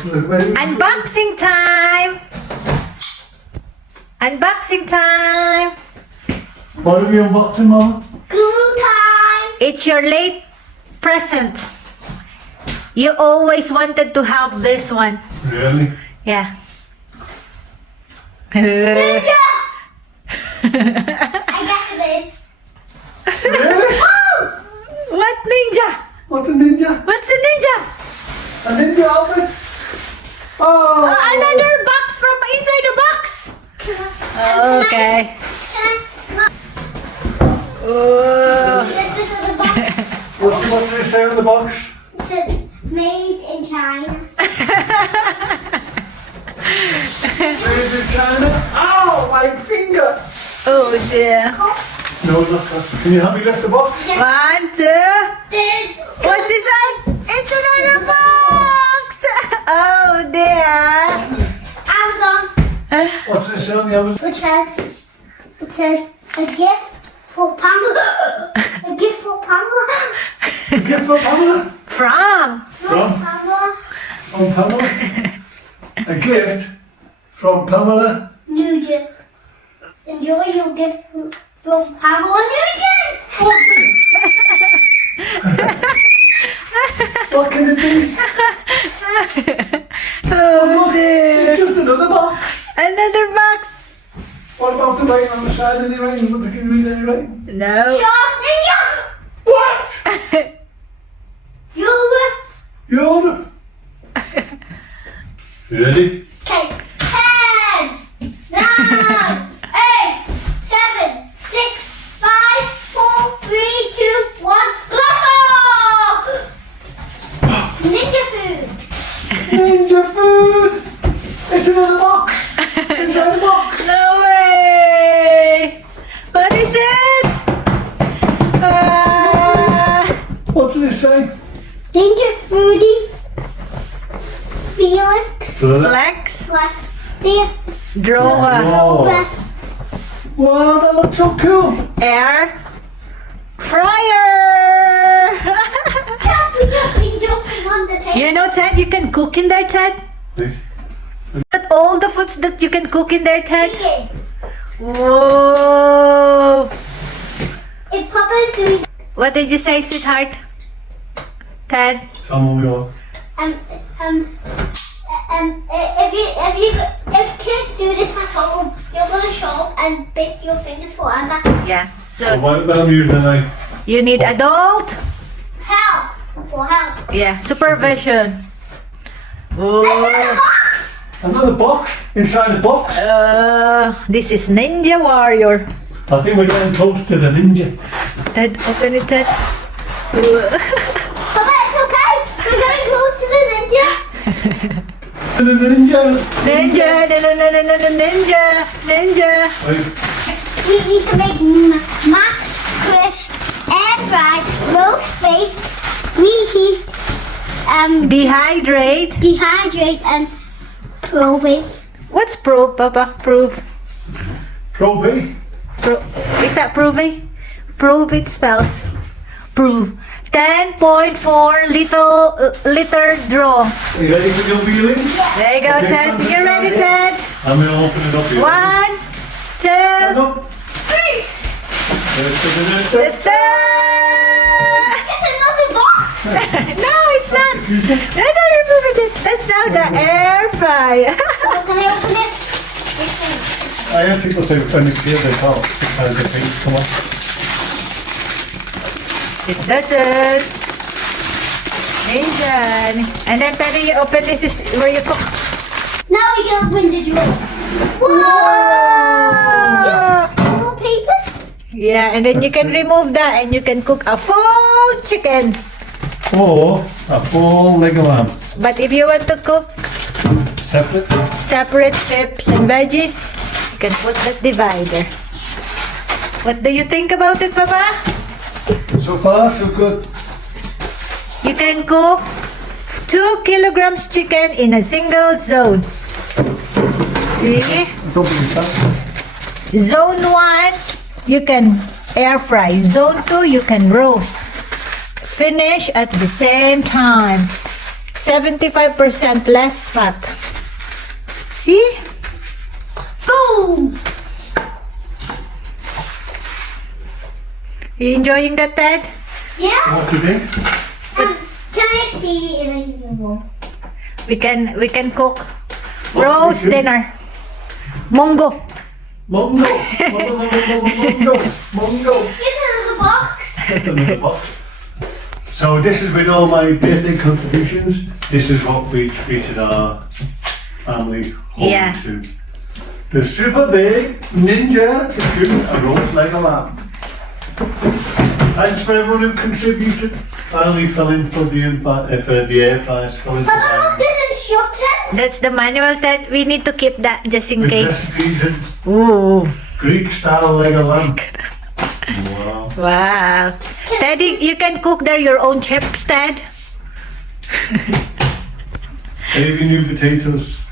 Unboxing time! Unboxing time! What are we unboxing, Mama? Glue time! It's your late present. You always wanted to have this one. Really? Yeah. Ninja! I guess it is. Really? Oh! What ninja? What's a ninja? What's a ninja? A ninja outfit? Oh! Another box from inside the box. Okay. Oh. This is the box. What does it say on the box? It says made in China. Made in China. Ow! My finger! Oh dear. No, look. Can you help me lift the box? 1, 2. There's What's this one? It's another box. Oh dear. Amazon, What's this say on the other? which says a gift for Pamela. A gift for Pamela. A gift for Pamela? From. From? Pamela From Pamela? A gift from Pamela? Nugent. Enjoy your gift from Pamela Nugent. What can it be? Oh dear. It's just another box. Another box. What about the writing on the side? Any writing? Can you read any writing? No. Shark Ninja. What? Yoga. You order? You ready? Okay. 10, 9, 8, 7, 6, 5, 4, 3, 2, 1. Blast off! Ninja food. Ninja food! It's another box! Inside the box! No way. What is it? What does it say? Ninja foodie. Felix. Flex. Flex. There. Drawer. Oh. Wow, that looks so cool! Air. Fryer. Jumping on the table. You know, Ted, you can cook in there, Ted. But all the foods that you can cook in there, Ted. Okay. Whoa. If Papa's doing What did you say, sweetheart? Ted. Tell me what. if kids do this at home, you're gonna show and bit your fingers forever. Yeah. So Why I'm using a knife? you need adult. Help for help. Yeah. Supervision. Another Oh. box. Another box? Inside the box? This is Ninja Warrior. I think we're getting close to the ninja. Ted, open it, Ted. Papa, it's okay. We're getting close to the ninja. The ninja! Ninja, ninja, ninja. Wait, We need to make max crisp, air fried, roast bake, reheat, Dehydrate. dehydrate, and probate. What's proof, Papa? Proof. Probe? Is that provey? Prove it spells. Prove. 10.4 liter draw. Are you ready for your wheeling? There you go, Okay, Ted. son, You ready, Ted? I'm going to open it up here. 1, 2, Up. 3. ta-da! It's another box. No, it's not. No, don't remove it. That's now the air fryer. Can I open it? I heard people say when they feel they can't because the things come up. It doesn't. Asian. And then Teddy, you open this is where you cook. Now we can open the drawer. Wow! Just more papers. Yeah, and then you can remove that and you can cook a full chicken. Or a full leg of lamb. But if you want to cook Separate. separate chips and veggies, you can put that divider. What do you think about it, Papa? So far, so good. You can cook 2 kilograms chicken in a single zone. See? Don't be fast. Zone 1, you can air fry. Zone 2, you can roast. Finish at the same time. 75% less fat. See? Boom! You enjoying that, Ted? Yeah? What do you think? Can I see it in the wall? We can cook What's roast the- dinner. Mongo. Mongo. Mongo. Mongo. Here's a little box. That's another box. So this is with all my birthday contributions. This is what we treated our family home Yeah. to. The super big ninja to do a roast like a lamb. Thanks for everyone who contributed. Finally fell in for the air fryers. Fell into Papa, look, there's instructions. That's the manual, Ted. We need to keep that just in with case. recipes and Ooh. Greek style leg of lamb. Wow. Wow. Teddy, you can cook there your own chips, Ted. Baby new potatoes.